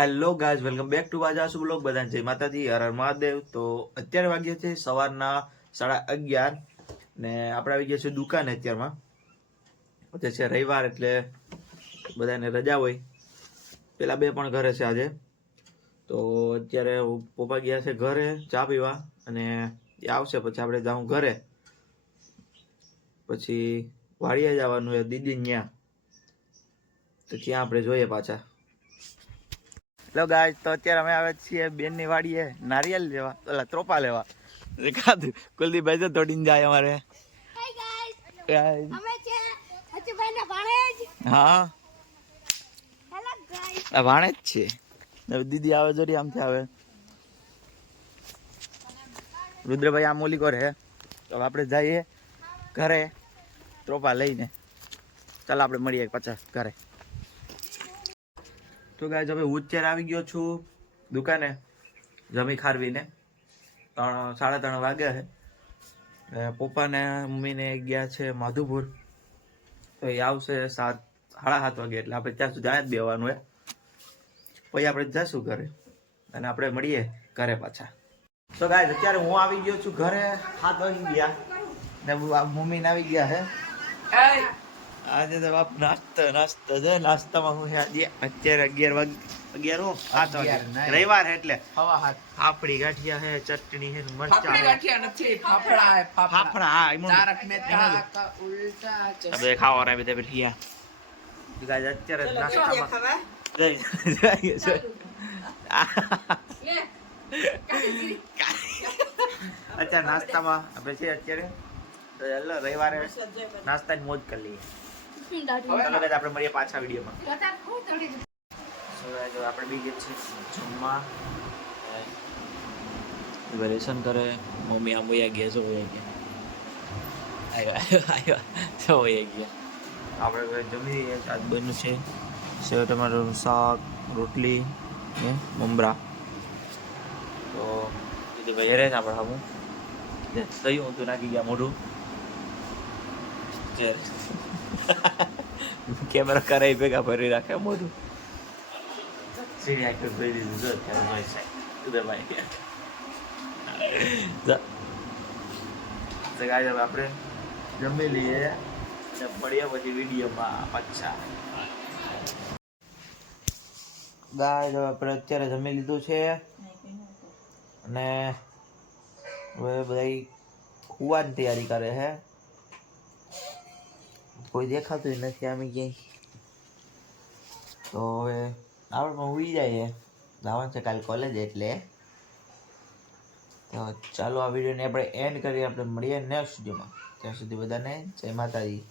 Hello guys, welcome back to વાજાસુ blog. બધાને જય માતાજી, હર હર મહાદેવ. તો અત્યારે વાગ્યા છે સવારના 11:30 ને આપણે આવી ગયા છે દુકાને. અત્યારમાં અત્યારે છે રવિવાર એટલે બધાને રજા હોય. પેલા બે પણ ઘરે છે આજે. તો અત્યારે પપ્પા ગયા છે ઘરે ચા પીવા અને એ આવશે પછી આપણે જાઉં ઘરે. પછી વાડીએ જવાનું છે દીદી ત્યાં, તો ત્યાં આપણે જોઈએ પાછા. હેલો ગાઈસ, તો અત્યારે અમે આવે છીએ બેનની વાડીએ નારિયેલ લેવા, ઓલા ત્રોપા લેવા. કુલદીપભાઈ તો દોડીને જાય અમારે. હા, ભાણે જ છે. દીદી આવે જોડી આમથી આવે. રુદ્રભાઈ આમ ઓલી કરે હે. તો આપણે જઈએ ઘરે ત્રોપા લઈને. ચાલ આપણે મળીએ પાછા ઘરે. તો ગાઈસ, હવે હું અત્યારે આવી ગયો છું દુકાને જમી ખારવીને. 3:30 વાગ્યા છે. પપ્પાને મમ્મીને ગયા છે માધુપુર, તો એ આવશે 7:30 વાગે. એટલે આપણે ત્યાં સુધી અહીંયા જ બેવાનું હોય. પછી આપણે જઈશું ઘરે અને આપણે મળીએ ઘરે પાછા. તો ગાઈસ, અત્યારે હું આવી ગયો છું ઘરે. 7 વાગી ગયા ને મમ્મીને આવી ગયા છે. આજે તો બાપ નાસ્તો છે. નાસ્તામાં હું આજે અત્યારે 11 હું 7 વાગે રવિવાર એટલે ફાફડી ગાંઠિયા હે, ચટણી હે, મરચા હે. ફાફડા હા હવે ખાવા રે બધે બેઠિયા. ગાઈસ, અત્યારે નાસ્તામાં અત્યારે નાસ્તામાં આપણે છે અત્યારે રવિવારે નાસ્તાની મોજ કરી લઈએ. આપણે મળીએ પાછા વિડીયોમાં. આપણે બી ગયા છીએ જમવા. વેલેશન કરે મમ્મી. આમ વયા ગયા છો ગયા આપણે જમી. આજ બન્યું છે સેવ ટમાટરનું શાક, રોટલી ને મમરા. તો દીદી ભાઈ હેરે આપણે હમું થયું તું નાખી ગયા મોઢું. કેમેરા કરાઈ ભેગા ભરી રાખે મોઢું. સીડી આખી ભરી દીધું જો અત્યારે આપણે જમી લઈએ મળીએ પછી વિડીયોમાં પાછા. ગાઈસ, આપણે અત્યારે જમી લીધું છે અને હવે બધા સુવાની તૈયારી કરે છે. કોઈ દેખાતું નથી આમ ક્યાંય. તો હવે આપણે પણ ઉઈ જઈએ. જવાનું છે કાલે કોલેજ એટલે. તો ચાલો આ વિડીયોને આપણે એન્ડ કરીએ. આપણે મળીએ નેક્સ્ટ વિડીયોમાં. ત્યાં સુધી બધાને જય માતાજી.